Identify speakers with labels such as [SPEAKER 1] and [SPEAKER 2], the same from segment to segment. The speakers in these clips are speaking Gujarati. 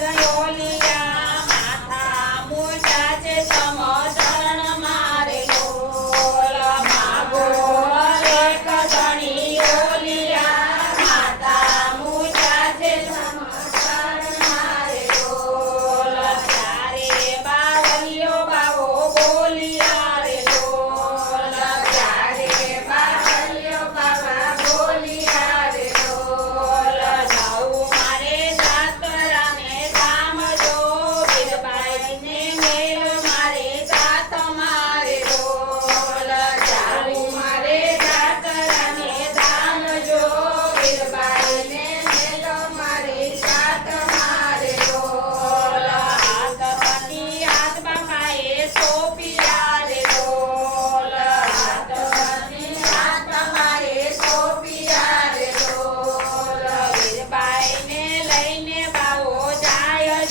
[SPEAKER 1] ગયો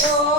[SPEAKER 1] Adiós.